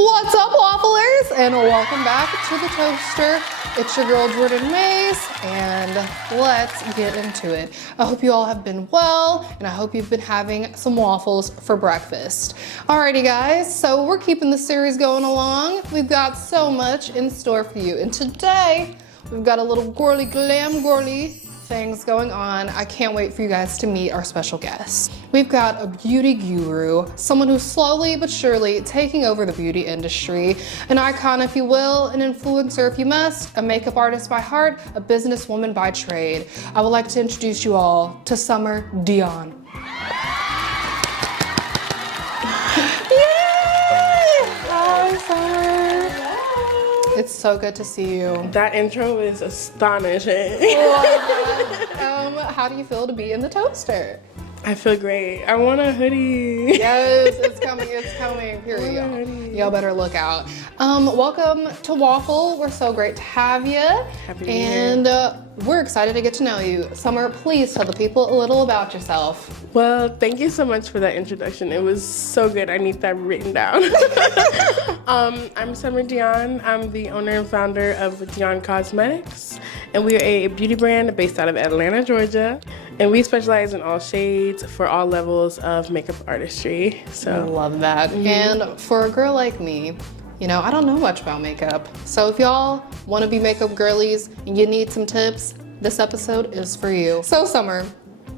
What's up, wafflers? And welcome back to the Toaster. It's your girl, Jordan Mays, and let's get into it. I hope you all have been well, and I hope you've been having some waffles for breakfast. Alrighty, guys, so we're keeping the series going along. We've got so much in store for you, and today, we've got a little glam things going on. I can't wait for you guys to meet our special guest. We've got a beauty guru, someone who's slowly but surely taking over the beauty industry, an icon if you will, an influencer if you must, a makeup artist by heart, a businesswoman by trade. I would like to introduce you all to Summer Dion. Hi, Summer. It's so good to see you. That intro is astonishing. How do you feel to be in the Toaster? I feel great. I want a hoodie. Yes, it's coming, it's coming. Here you go. Y'all better look out. Welcome to Waffle. We're so great to have you. Happy to be here. And we're excited to get to know you. Summer, please tell the people a little about yourself. Well, thank you so much for that introduction. It was so good. I need that written down. I'm Summer Dion. I'm the owner and founder of Dion Cosmetics. And we are a beauty brand based out of Atlanta, Georgia. And we specialize in all shades for all levels of makeup artistry. So I love that. And for a girl like me, you know, I don't know much about makeup. So if y'all want to be makeup girlies and you need some tips, this episode is for you. So Summer,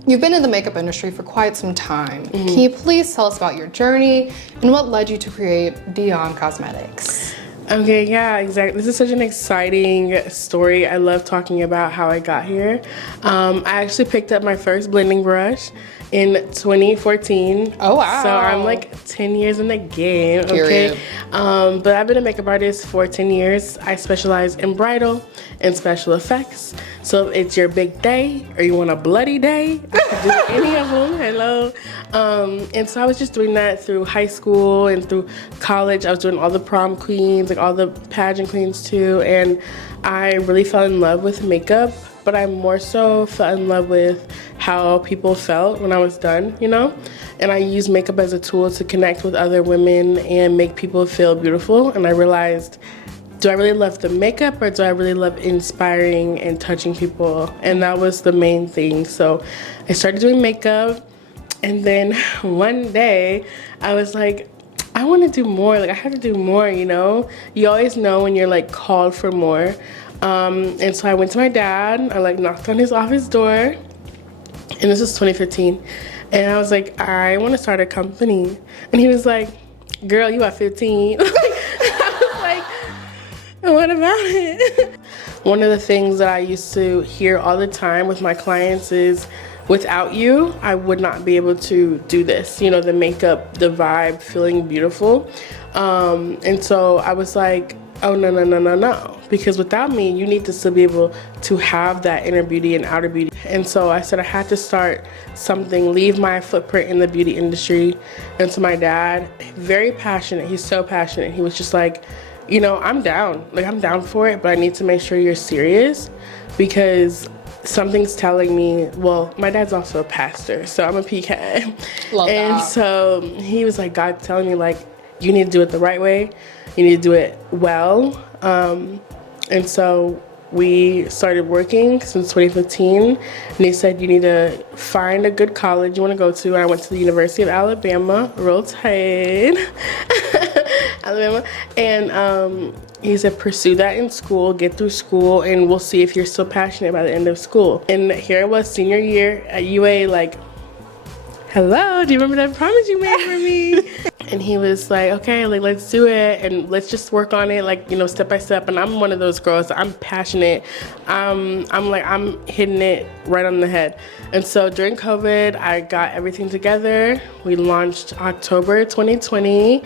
you've been in the makeup industry for quite some time. Can you please tell us about your journey and what led you to create Dion Cosmetics? Okay, yeah, exactly. This is such an exciting story. I love talking about how I got here. I actually picked up my first blending brush in 2014. Oh, wow. So I'm like 10 years in the game, Period. okay? But I've been a makeup artist for 10 years. I specialize in bridal and special effects. So if it's your big day or you want a bloody day, I can do any of them, hello. And so I was just doing that through high school and through college. I was doing all the prom queens, like all the pageant queens too. And I really fell in love with makeup, but I more so fell in love with how people felt when I was done, you know? And I use makeup as a tool to connect with other women and make people feel beautiful. And I realized, do I really love the makeup or do I really love inspiring and touching people? And that was the main thing. So I started doing makeup, and then one day I was like, I want to do more. Like, I have to do more, you know? You always know when you're like called for more. And so I went to my dad. I like knocked on his office door, and this was 2015. And I was like, I want to start a company. And he was like, girl, you are 15. I was like, what about it? One of the things that I used to hear all the time with my clients is, without you, I would not be able to do this. You know, the makeup, the vibe, feeling beautiful. And so I was like, oh, no. Because without me, you need to still be able to have that inner beauty and outer beauty. And so I said I had to start something, leave my footprint in the beauty industry. And so my dad, very passionate, he's so passionate. He was just like, you know, I'm down. Like, I'm down for it, but I need to make sure you're serious because something's telling me, well, my dad's also a pastor, so I'm a PK. Love and that. so he was like, God's telling me, like, you need to do it the right way. You need to do it well. And so we started working since 2015. And he said, you need to find a good college you want to go to. And I went to the University of Alabama, Roll Tide, Alabama. And he said, pursue that in school, get through school, and we'll see if you're still passionate by the end of school. And here I was, senior year at UA, like, hello, do you remember that promise you made for me? And he was like, okay, like, let's do it, and let's just work on it, like, you know, step by step. And I'm one of those girls, I'm passionate. I'm hitting it right on the head. And so during COVID, I got everything together. We launched October 2020.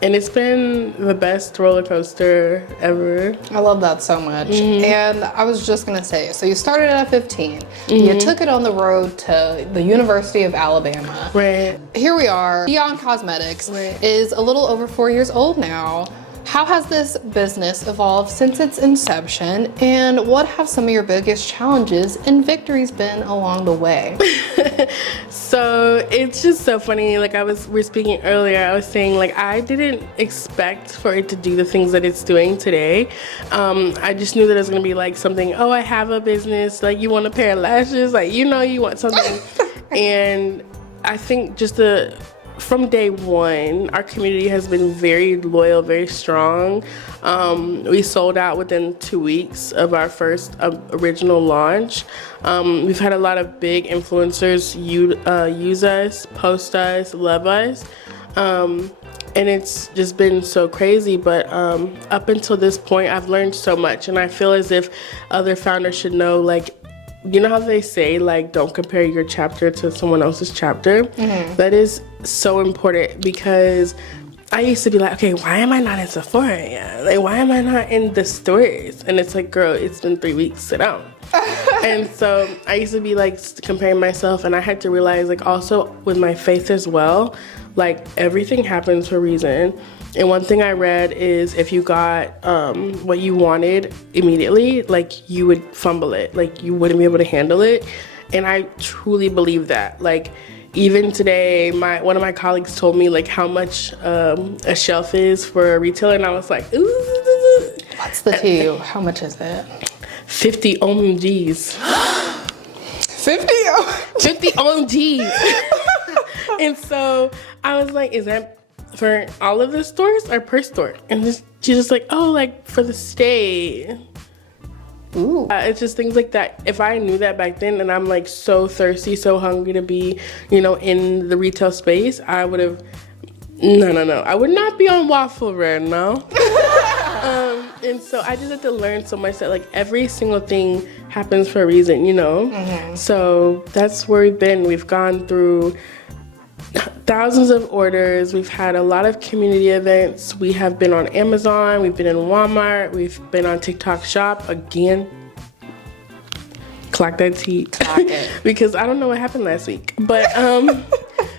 And it's been the best roller coaster ever. I love that so much. And I was just gonna say, so you started at 15. You took it on the road to the University of Alabama. Right. Here we are. Dion Cosmetics is a little over 4 years old now. how has this business evolved since its inception, and what have some of your biggest challenges and victories been along the way? So it's just so funny. Like we were speaking earlier, I was saying like I didn't expect for it to do the things that it's doing today. I just knew that it was gonna be like something, oh, I have a business, like you want a pair of lashes, like you want something. And I think just from day one, our community has been very loyal, very strong. We sold out within 2 weeks of our first original launch. We've had a lot of big influencers use us, post us, love us. And it's just been so crazy, but up until this point, I've learned so much, and I feel as if other founders should know, like, you know how they say, like, don't compare your chapter to someone else's chapter? Mm-hmm. That is so important, because I used to be like, okay, why am I not in Sephora yet? Like, why am I not in the stores? And it's like, girl, it's been 3 weeks, sit down. And so I used to be like comparing myself, and I had to realize, like, also with my faith as well, like, everything happens for a reason. And one thing I read is if you got what you wanted immediately, like, you would fumble it, like you wouldn't be able to handle it. And I truly believe that. Like, even today, one of my colleagues told me like how much a shelf is for a retailer, and I was like, ooh. What's the tea? How much is it? 50 OMGs. 50 OMGs. And so I was like, is that for all of the stores or per store? And she's just like, oh, like for the stay. Ooh. It's just things like that. If I knew that back then, and I'm like so thirsty, so hungry to be, in the retail space, I would have, no. I would not be on Waffle right now. And so I just had to learn so much that like every single thing happens for a reason, Mm-hmm. So that's where we've been. We've gone through thousands of orders. We've had a lot of community events. We have been on Amazon. We've been in Walmart. We've been on TikTok Shop again. Clock that T. Clock it. Because I don't know what happened last week. But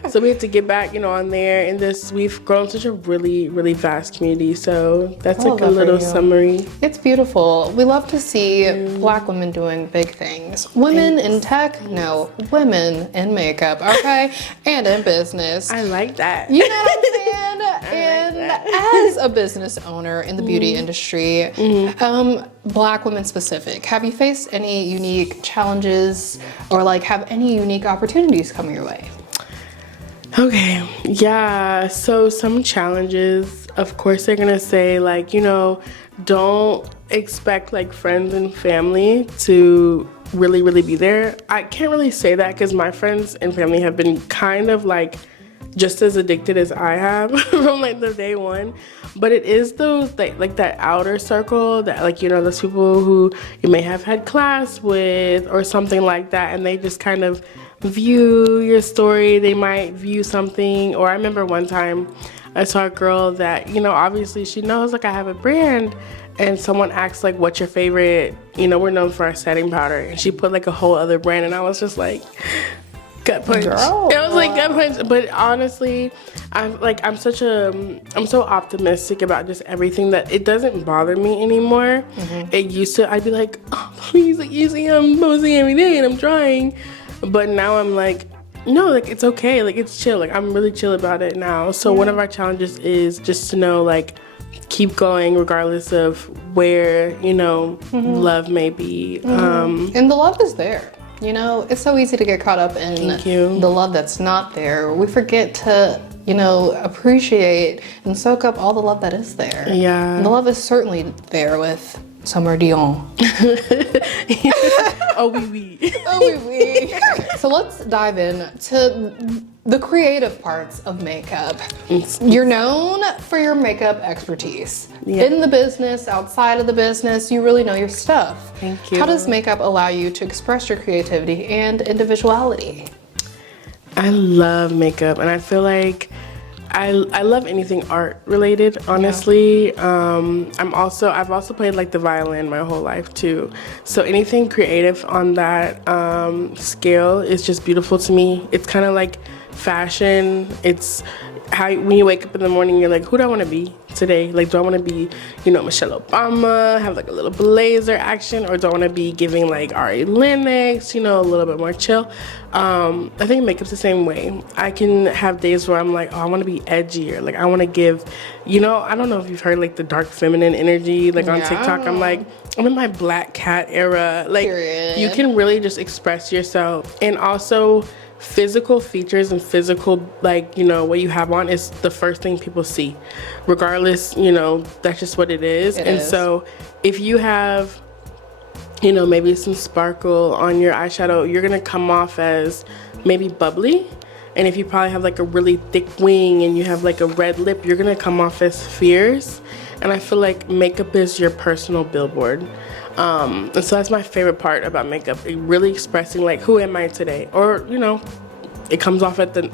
so we have to get back, on there. And we've grown such a really, really vast community. So that's like a little summary. It's beautiful. We love to see Black women doing big things. Women in tech? No. Women in makeup, okay? And in business. I like that. You know what I'm saying? And as a business owner in the beauty industry, Black women specific, have you faced any unique challenges or like have any unique opportunities come your way? Okay, yeah, so some challenges, of course they're gonna say like, don't expect like friends and family to really, really be there. I can't really say that because my friends and family have been kind of like just as addicted as I have from like the day one. But it is those like that outer circle that like, those people who you may have had class with or something like that, and they just kind of view your story. They might view something. Or I remember one time I saw a girl that, obviously she knows like I have a brand, and someone asked like, what's your favorite, we're known for our setting powder, and she put like a whole other brand, and I was just like, gut punch. Girl. It was like gut punch. But honestly, I'm so optimistic about just everything that it doesn't bother me anymore. Mm-hmm. It used to, I'd be like, oh please, like you see I'm posting every day and I'm trying. But now I'm like, no, like it's okay, like it's chill, like I'm really chill about it now. So one of our challenges is just to know, like, keep going regardless of where, love may be. And the love is there. It's so easy to get caught up in the love that's not there. We forget to, appreciate and soak up all the love that is there. Yeah. And the love is certainly there with Summer Dion. Oh, oui. Oh, oui. So let's dive in to the creative parts of makeup. You're known for your makeup expertise. Yeah. In the business, outside of the business, you really know your stuff. Thank you. How does makeup allow you to express your creativity and individuality? I love makeup, and I feel like I love anything art related, honestly. Yeah. I've also played like the violin my whole life too. So anything creative on that scale is just beautiful to me. It's kind of like fashion. It's how when you wake up in the morning, you're like, who do I want to be today? Like, do I want to be, you know, Michelle Obama, have like a little blazer action, or do I want to be giving like Ari Lennox, you know, a little bit more chill? I think makeup's the same way. I can have days where I'm like, oh, I want to be edgier. Like, I want to give, you know, I don't know if you've heard like the dark feminine energy, like on TikTok. I'm like, I'm in my black cat era. Like, you can really just express yourself. And also, physical features and physical, like, you know, what you have on is the first thing people see. Regardless, you know, that's just what it is. So if you have, you know, maybe some sparkle on your eyeshadow, you're gonna come off as maybe bubbly. And if you probably have like a really thick wing and you have like a red lip, you're gonna come off as fierce. And I feel like makeup is your personal billboard. And so that's my favorite part about makeup, really expressing like, who am I today? Or, you know, it comes off at the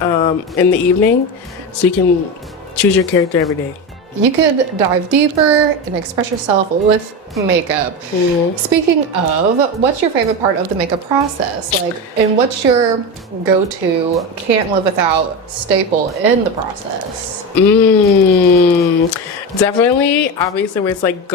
in the evening, so you can choose your character every day. You could dive deeper and express yourself with makeup. Speaking of, what's your favorite part of the makeup process? Like, and what's your go-to, can't live without staple in the process? Definitely, obviously, where it's like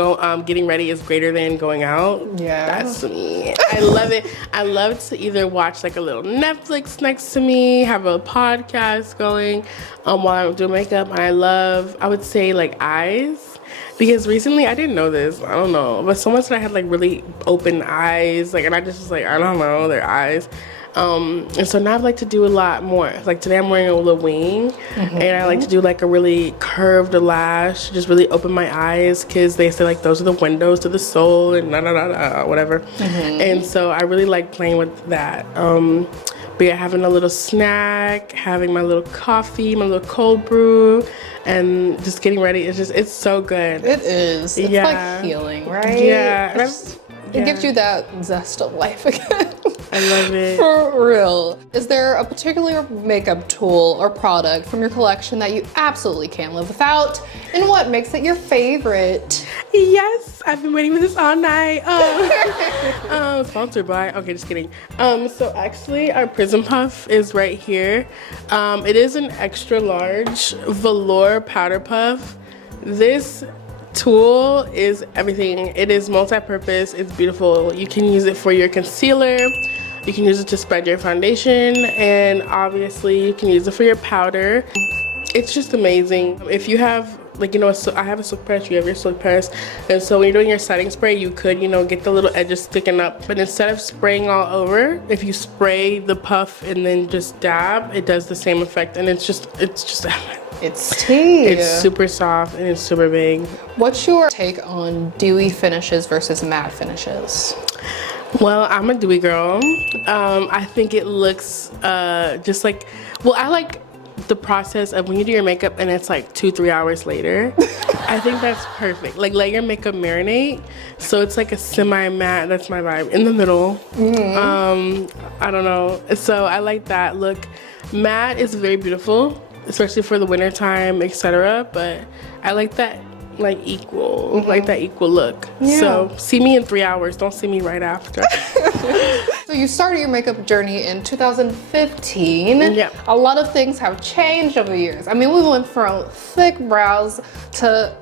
getting ready is greater than going out. Yeah, that's me. I love it. I love to either watch like a little Netflix next to me, have a podcast going while I'm doing makeup. And I would say like eyes, because recently I didn't know this. I don't know, but someone said I had like really open eyes, like, and I just was like, I don't know, their eyes. And so now I like to do a lot more. Like today I'm wearing a little wing, and I like to do like a really curved lash, just really open my eyes, because they say like those are the windows to the soul and whatever. And so I really like playing with that. But yeah, having a little snack, having my little coffee, my little cold brew, and just getting ready. It's so good. It is. It's like healing, right? Yeah. It gives you that zest of life again. I love it. For real. Is there a particular makeup tool or product from your collection that you absolutely can't live without? And what makes it your favorite? Yes, I've been waiting for this all night. Sponsored by, okay, just kidding. So actually our Prism Puff is right here. It is an extra large velour powder puff. This tool is everything. It is multi-purpose. It's beautiful. You can use it for your concealer. You can use it to spread your foundation, and obviously you can use it for your powder. It's just amazing. If you have, like, you know, I have a silk press, you have your silk press, and so when you're doing your setting spray, you could, you know, get the little edges sticking up, but instead of spraying all over, if you spray the puff and then just dab, it does the same effect, and it's just It's tea. It's super soft and it's super big. What's your take on dewy finishes versus matte finishes? Well, I'm a dewy girl. I think it looks just like, well, I like the process of when you do your makeup and it's like 2-3 hours later. I think that's perfect. Like, let your makeup marinate. So it's like a semi-matte, that's my vibe, in the middle. I don't know. So I like that look. Matte is very beautiful, especially for the winter time, etc. But I like that, like, equal, like that equal look. So see me in 3 hours. Don't see me right after. So you started your makeup journey in 2015. Yeah. A lot of things have changed over the years. I mean, we went from thick brows to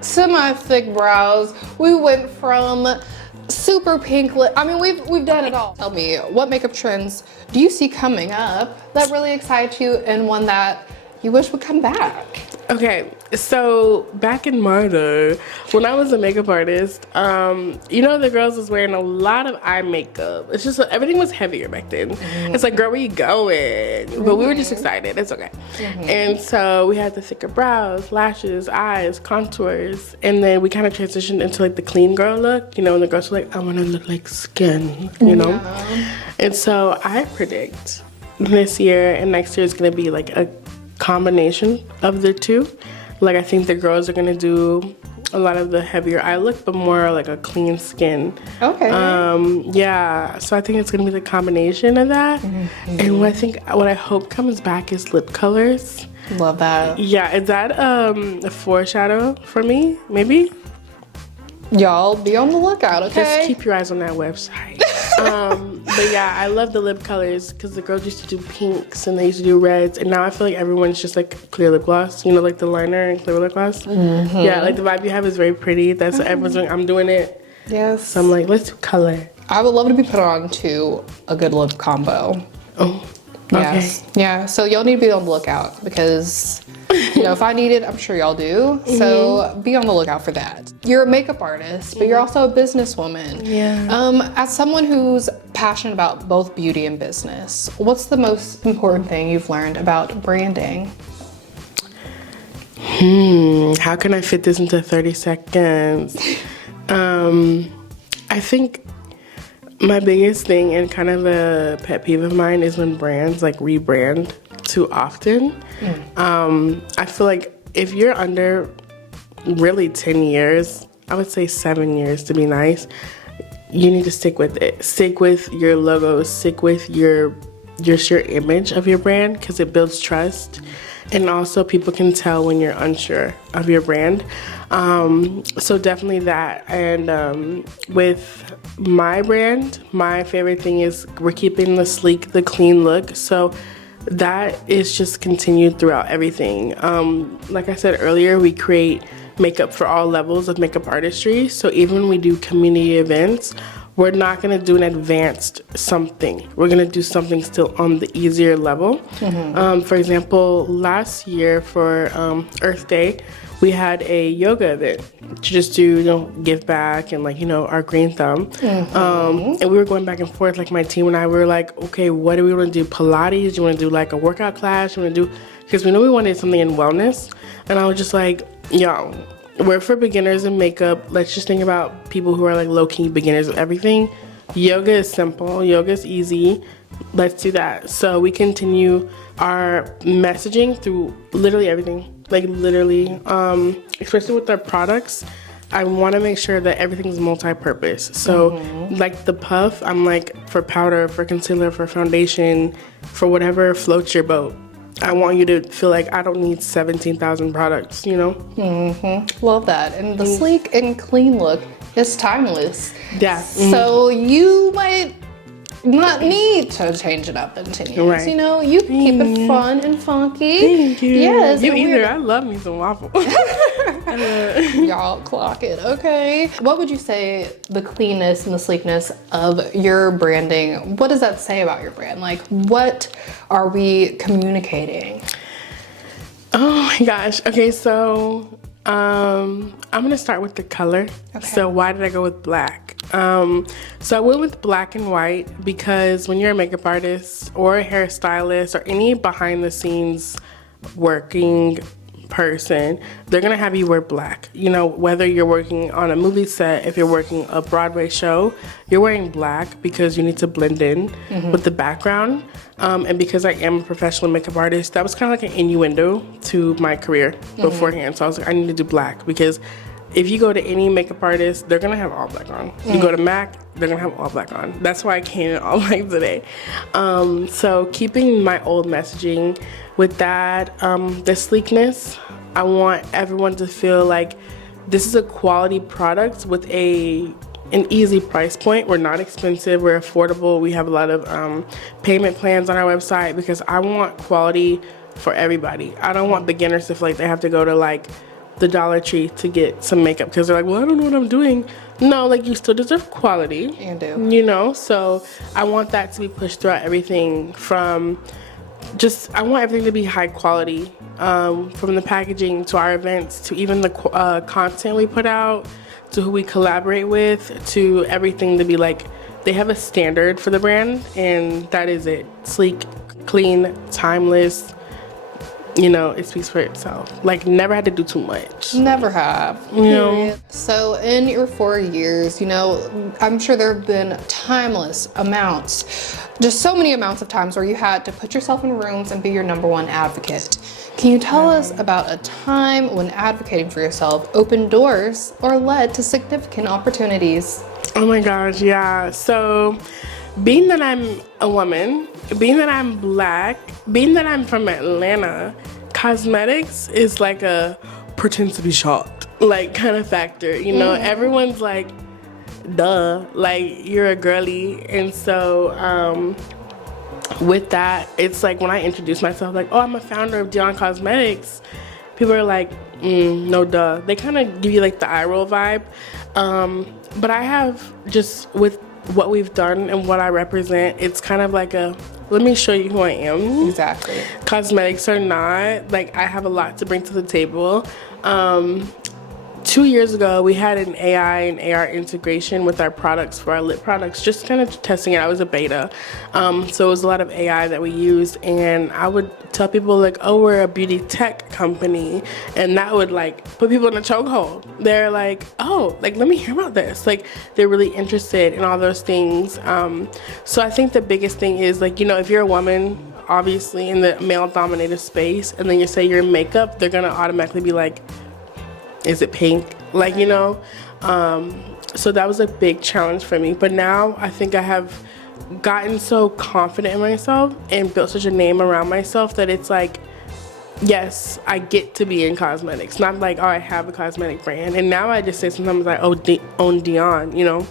semi-thick brows. We went from super pink lip. I mean, we've done it all. Tell me, what makeup trends do you see coming up that really excites you, and one that you wish would come back? Okay, so back in my day, when I was a makeup artist, you know, the girls was wearing a lot of eye makeup. It's just, everything was heavier back then. It's like, girl, where you going? But we were just excited. It's okay. And so we had the thicker brows, lashes, eyes, contours, and then we kind of transitioned into like the clean girl look, you know, and the girls were like, I want to look like skin, you know? And so I predict this year and next year is going to be like a combination of the two. Like, I think the girls are gonna do a lot of the heavier eye look, but more like a clean skin. Okay. Yeah, so I think it's gonna be the combination of that. And what I hope comes back is lip colors. Love that. Yeah, is that a foreshadow for me? Maybe? Y'all be on the lookout, okay? Just keep your eyes on that website. But yeah, I love the lip colors because the girls used to do pinks and they used to do reds, and now I feel like everyone's just like clear lip gloss, you know, like the liner and clear lip gloss. Mm-hmm. Yeah, like the vibe you have is very pretty. That's what everyone's doing. I'm doing it. Yes. So I'm like, let's do color. I would love to be put on to a good lip combo. Oh, okay. Yes. Yeah, so y'all need to be on the lookout because, you know, if I need it, I'm sure y'all do. So be on the lookout for that. You're a makeup artist, but you're also a businesswoman. Yeah. As someone who's passionate about both beauty and business, what's the most important thing you've learned about branding? How can I fit this into 30 seconds? I think my biggest thing and kind of a pet peeve of mine is when brands like rebrand too often. I feel like if you're under really 10 years, I would say 7 years to be nice, you need to stick with it. Stick with your logo, stick with your sheer image of your brand because it builds trust. And also people can tell when you're unsure of your brand. So definitely that. And with my brand, my favorite thing is we're keeping the sleek, the clean look. So that is just continued throughout everything. Like I said earlier, we create makeup for all levels of makeup artistry. So even when we do community events, we're not gonna do an advanced something. We're gonna do something still on the easier level. For example, last year for Earth Day, we had a yoga event to just do, you know, give back and like, you know, our green thumb. And we were going back and forth, like my team and I, we were like, okay, what do we wanna do? Pilates? Do you wanna do like a workout class? You wanna do, because we know we wanted something in wellness. And I was just like, yo, we're for beginners in makeup. Let's just think about people who are like low-key beginners of everything. Yoga is simple. Yoga is easy. Let's do that. So we continue our messaging through literally everything. Like literally, especially with our products, I want to make sure that everything's multi-purpose. So like the puff, I'm like for powder, for concealer, for foundation, for whatever floats your boat. I want you to feel like I don't need 17,000 products, you know? Love that. And the sleek and clean look is timeless. Yeah. So you might not need to change it up in 10 years. Right. You know, you can keep it fun and funky. Thank you. Yes. You either. I love me some waffle. Y'all clock it, okay? What would you say the cleanness and the sleekness of your branding, what does that say about your brand? Like, what are we communicating? Oh my gosh. Okay, so I'm gonna start with the color. Okay. So why did I go with black? So I went with black and white because when you're a makeup artist or a hairstylist or any behind the scenes working person, they're gonna have you wear black. You know, whether you're working on a movie set, if you're working a Broadway show, you're wearing black because you need to blend in with the background. And because I am a professional makeup artist, that was kind of like an innuendo to my career beforehand. So I was like, I need to do black because if you go to any makeup artist, they're gonna have all black on. You go to MAC, they're gonna have all black on. That's why I came in all black today. So keeping my old messaging with that, the sleekness, I want everyone to feel like this is a quality product with an easy price point. We're not expensive, we're affordable. We have a lot of payment plans on our website because I want quality for everybody. I don't want beginners to feel like they have to go to like the Dollar Tree to get some makeup because they're like, well, I don't know what I'm doing. No, like you still deserve quality. You do. You know, so I want that to be pushed throughout everything from just, I want everything to be high quality, from the packaging to our events to even the content we put out to who we collaborate with to everything to be like, they have a standard for the brand and that is it. Sleek, clean, timeless. You know, it speaks for itself. Like, never had to do too much. Never have. You know? So in your 4 years, you know, I'm sure there have been timeless amounts, just so many amounts of times where you had to put yourself in rooms and be your #1 advocate. Can you tell us about a time when advocating for yourself opened doors or led to significant opportunities? Oh my gosh, yeah. So, being that I'm a woman, being that I'm black, being that I'm from Atlanta, cosmetics is like a pretend to be shocked, like kind of factor. You know, everyone's like, duh, like you're a girly. And so with that, it's like when I introduce myself, like, oh, I'm a founder of Dion Cosmetics, people are like, no duh. They kind of give you like the eye roll vibe. But I have, just with what we've done and what I represent, it's kind of like a, let me show you who I am. Exactly. Cosmetics or not, like I have a lot to bring to the table. 2 years ago, we had an AI and AR integration with our products, for our lip products, just kind of testing it. I was a beta. So it was a lot of AI that we used, and I would tell people like, oh, we're a beauty tech company, and that would like put people in a chokehold. They're like, oh, like let me hear about this. Like they're really interested in all those things. So I think the biggest thing is like, you know, if you're a woman, obviously in the male dominated space, and then you say you're in makeup, they're gonna automatically be like, is it pink? Like, you know, so that was a big challenge for me. But now I think I have gotten so confident in myself and built such a name around myself that it's like, yes, I get to be in cosmetics. Not like, oh, I have a cosmetic brand. And now I just say sometimes like, oh, own Dion, you know?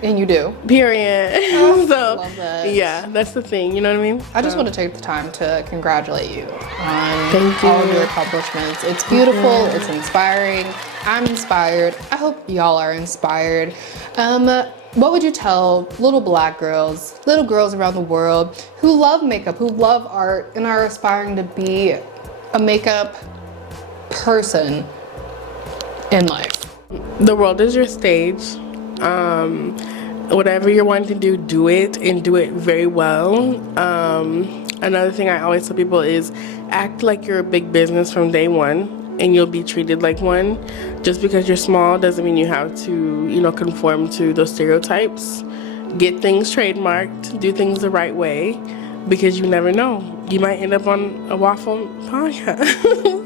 And you do. Period. Oh, So, love that. yeah, that's the thing. You know what I mean? I just want to take the time to congratulate you on Thank you. all of your accomplishments. It's beautiful. It's inspiring. I'm inspired. I hope y'all are inspired. What would you tell little black girls, little girls around the world who love makeup, who love art, and are aspiring to be a makeup person in life? The world is your stage. Whatever you're wanting to do it and do it very well. Another thing I always tell people is act like you're a big business from day one, and you'll be treated like one. Just because you're small doesn't mean you have to, you know, conform to those stereotypes. Get things trademarked, do things the right way, because you never know. You might end up on a Waffle podcast.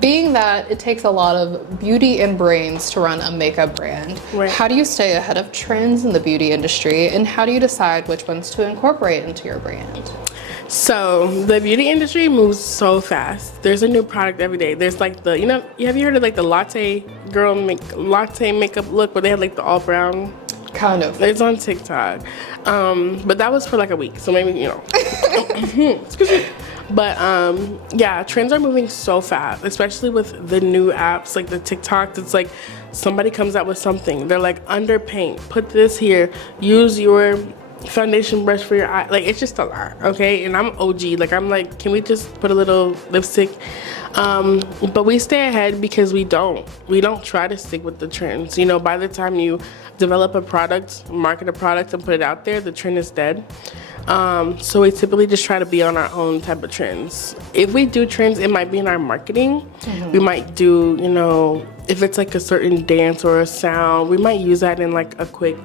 Being that it takes a lot of beauty and brains to run a makeup brand, Right. How do you stay ahead of trends in the beauty industry, and how do you decide which ones to incorporate into your brand? So the beauty industry moves so fast. There's a new product every day. There's like the, you know, have you heard of like the latte makeup look where they had like the all brown? Kind of. It's on TikTok. But that was for like a week, so maybe, you know. Excuse me. But yeah, trends are moving so fast, especially with the new apps like the TikTok. It's like somebody comes out with something. They're like, underpaint, put this here, use your foundation brush for your eye. Like, it's just a lot, okay? And I'm OG. Like, I'm like, can we just put a little lipstick? But we stay ahead because we don't try to stick with the trends. You know, by the time you develop a product, market a product, and put it out there, the trend is dead. So we typically just try to be on our own type of trends. If we do trends, it might be in our marketing. We might do, you know, if it's like a certain dance or a sound, we might use that in like a quick,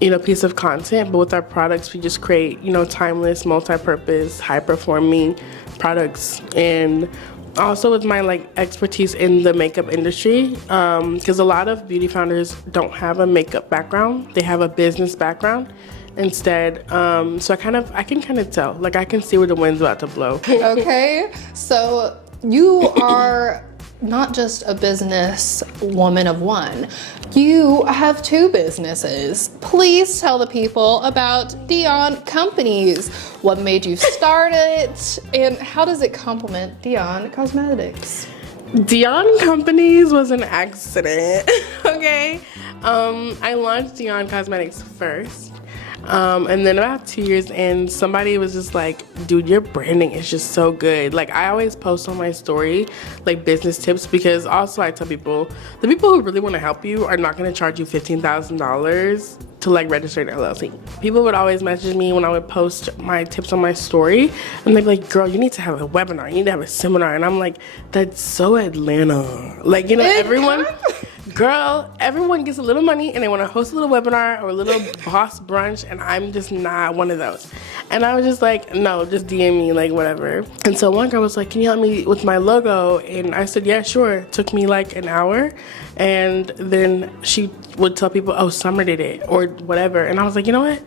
you know, piece of content. But with our products, we just create, you know, timeless, multi-purpose, high-performing products. And also with my like expertise in the makeup industry, because a lot of beauty founders don't have a makeup background, they have a business background instead. So I can kind of tell, like I can see where the wind's about to blow. Okay, so you are not just a business woman of one. You have two businesses. Please tell the people about Dion Companies. What made you start it, and how does it complement Dion Cosmetics? Dion Companies was an accident, okay? I launched Dion Cosmetics first. And then about 2 years in, somebody was just like, dude, your branding is just so good. Like, I always post on my story, like, business tips, because also I tell people, the people who really want to help you are not going to charge you $15,000 to, like, register an LLC. People would always message me when I would post my tips on my story, and they'd be like, girl, you need to have a webinar, you need to have a seminar. And I'm like, that's so Atlanta. Like, you know, everyone gets a little money and they want to host a little webinar or a little boss brunch, and I'm just not one of those. And I was just like, no, just DM me, like, whatever. And so one girl was like, can you help me with my logo? And I said, yeah, sure. It took me like an hour. And then she would tell people, oh, Summer did it or whatever. And I was like, you know what?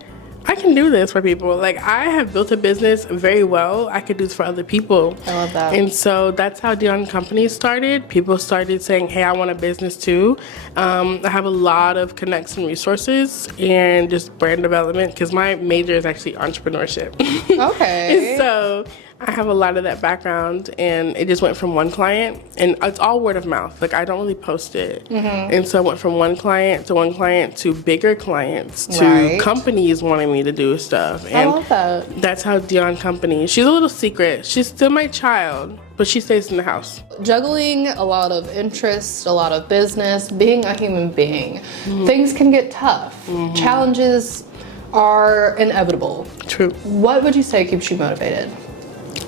I can do this for people. Like, I have built a business very well. I could do this for other people. I love that. And so that's how Dion Company started. People started saying, hey, I want a business too. I have a lot of connects and resources and just brand development because my major is actually entrepreneurship. Okay. So I have a lot of that background, and it just went from one client, and it's all word of mouth. Like, I don't really post it. And so I went from one client to bigger clients to Right. companies wanting me to do stuff. And I love that. that's how Dion Company, she's a little secret. She's still my child, but she stays in the house. Juggling a lot of interests, a lot of business, being a human being, things can get tough. Challenges are inevitable. True. What would you say keeps you motivated?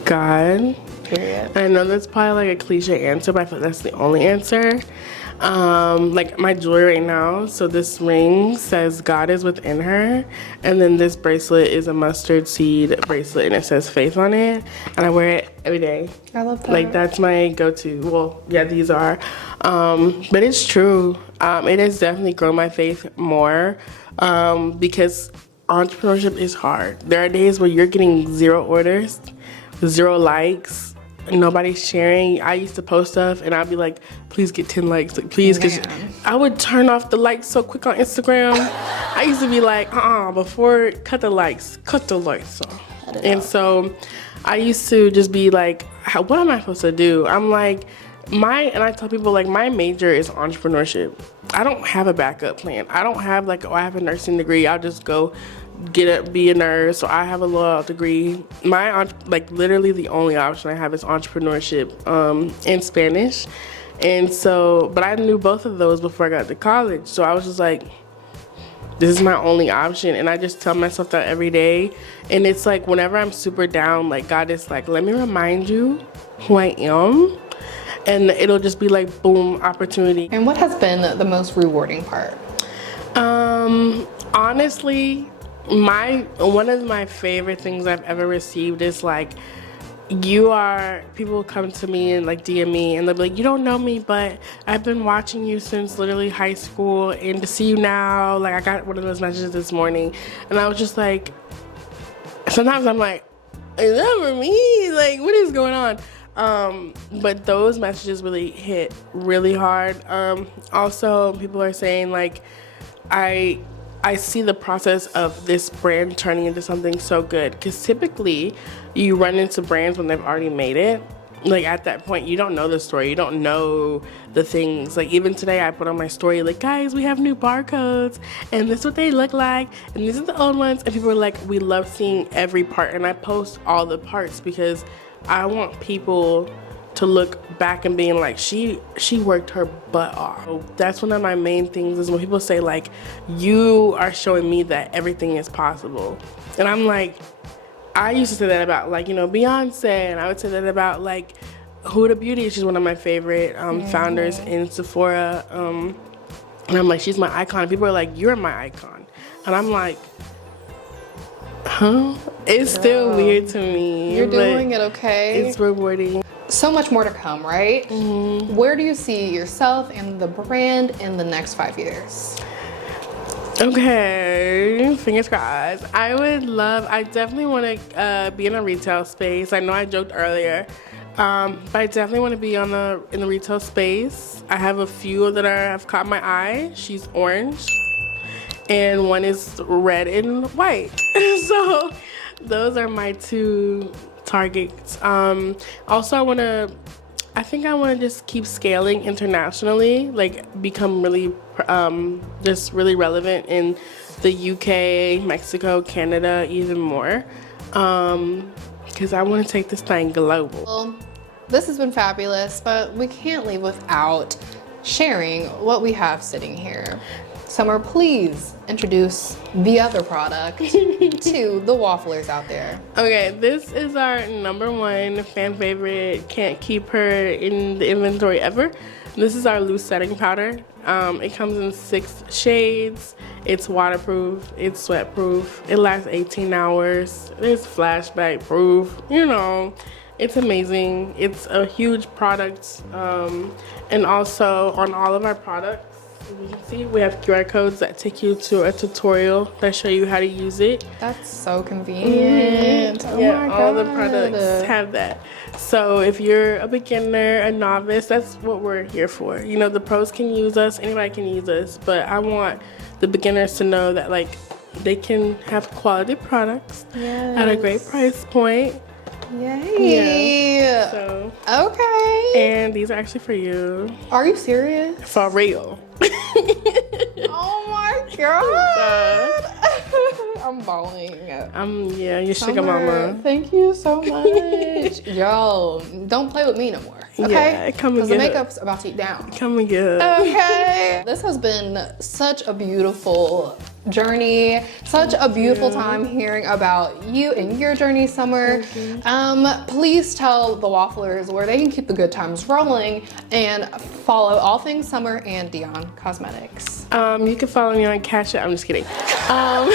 God. Period. I know that's probably like a cliche answer, but I feel that's the only answer. Like my jewelry right now, so this ring says God is within her, and then this bracelet is a mustard seed bracelet, and it says faith on it, and I wear it every day. I love that. Like, that's my go-to. Well, yeah, these are. But it's true. It has definitely grown my faith more because entrepreneurship is hard. There are days where you're getting 0 orders, 0 likes, nobody's sharing. I used to post stuff and I'd be like, please get 10 likes, like, please, because Man. I would turn off the likes so quick on Instagram. I used to be like, before, cut the likes off. And so I used to just be like, what am I supposed to do? I'm like, and I tell people, like, my major is entrepreneurship. I don't have a backup plan. I don't have like, I have a nursing degree, I'll just go be a nurse. So I have a law degree. Like, literally the only option I have is entrepreneurship in Spanish. And so, but I knew both of those before I got to college. So I was just like, this is my only option. And I just tell myself that every day. And it's like, whenever I'm super down, like, God is like, let me remind you who I am. And it'll just be like, boom, opportunity. And what has been the most rewarding part? Honestly, one of my favorite things I've ever received is like, people come to me and like DM me and they'll be like, you don't know me, but I've been watching you since literally high school, and to see you now, like, I got one of those messages this morning, and I was just like, sometimes I'm like, is that for me? Like, what is going on? But those messages really hit really hard. Also, people are saying, like, I see the process of this brand turning into something so good, because typically you run into brands when they've already made it. Like, at that point, you don't know the story, you don't know the things. Like, even today I put on my story, like, guys, we have new barcodes and this is what they look like and these are the old ones, and people are like, we love seeing every part, and I post all the parts because I want people to look back and being like, she worked her butt off. So that's one of my main things, is when people say, like, you are showing me that everything is possible. And I'm like, I used to say that about, like, you know, Beyonce, and I would say that about, like, Huda Beauty. She's one of my favorite founders in Sephora. And I'm like, she's my icon. And people are like, you're my icon. And I'm like, huh? It's still weird to me. You're doing it, okay? It's rewarding. So much more to come, right? Where do you see yourself and the brand in the next 5 years? Okay, fingers crossed. I definitely want to be in a retail space. I know I joked earlier, but I definitely want to be in the retail space. I have a few that have caught my eye. She's orange, and one is red and white. So those are my 2 targets. Also, I think I want to just keep scaling internationally, like become really, just really relevant in the UK, Mexico, Canada, even more, because I want to take this thing global. Well, this has been fabulous, but we can't leave without sharing what we have sitting here. Summer, please introduce the other product to the wafflers out there. Okay, this is our #1 fan favorite, can't keep her in the inventory ever. This is our loose setting powder. It comes in 6 shades. It's waterproof, it's sweat proof, it lasts 18 hours, it's flashback proof, you know. It's amazing. It's a huge product, and also on all of our products, You can see we have QR codes that take you to a tutorial that show you how to use it. That's so convenient. Oh Yeah, my all the God. products have that. So if you're a beginner, a novice, that's what we're here for. You know, the pros can use us, anybody can use us, but I want the beginners to know that like they can have quality products at a great price point. Yay. Yeah. So, Okay. and these are actually for you. Are you serious? For real. Oh my God. I'm bawling. Yeah, your sugar mama. Thank you so much. Yo, don't play with me no more. Okay? Yeah, come and Because the get it. makeup's about to eat down. Come and get it. Okay. This has been such a beautiful journey, such a beautiful time hearing about you and your journey, Summer. Please tell the Wafflers where they can keep the good times rolling and follow all things Summer and Dion Cosmetics. You can follow me on Cash App. I'm just kidding. I'm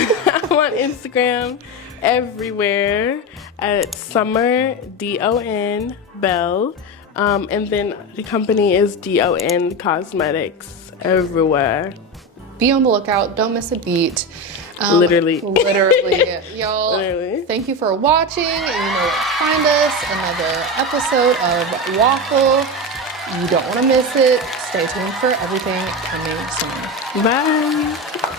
on Instagram, everywhere at Summer Don Bell, and then the company is Don Cosmetics everywhere. Be on the lookout. Don't miss a beat. Literally. Y'all. Literally. Thank you for watching. And you know where to find us. Another episode of Waffle. You don't want to miss it. Stay tuned for everything coming soon. Bye.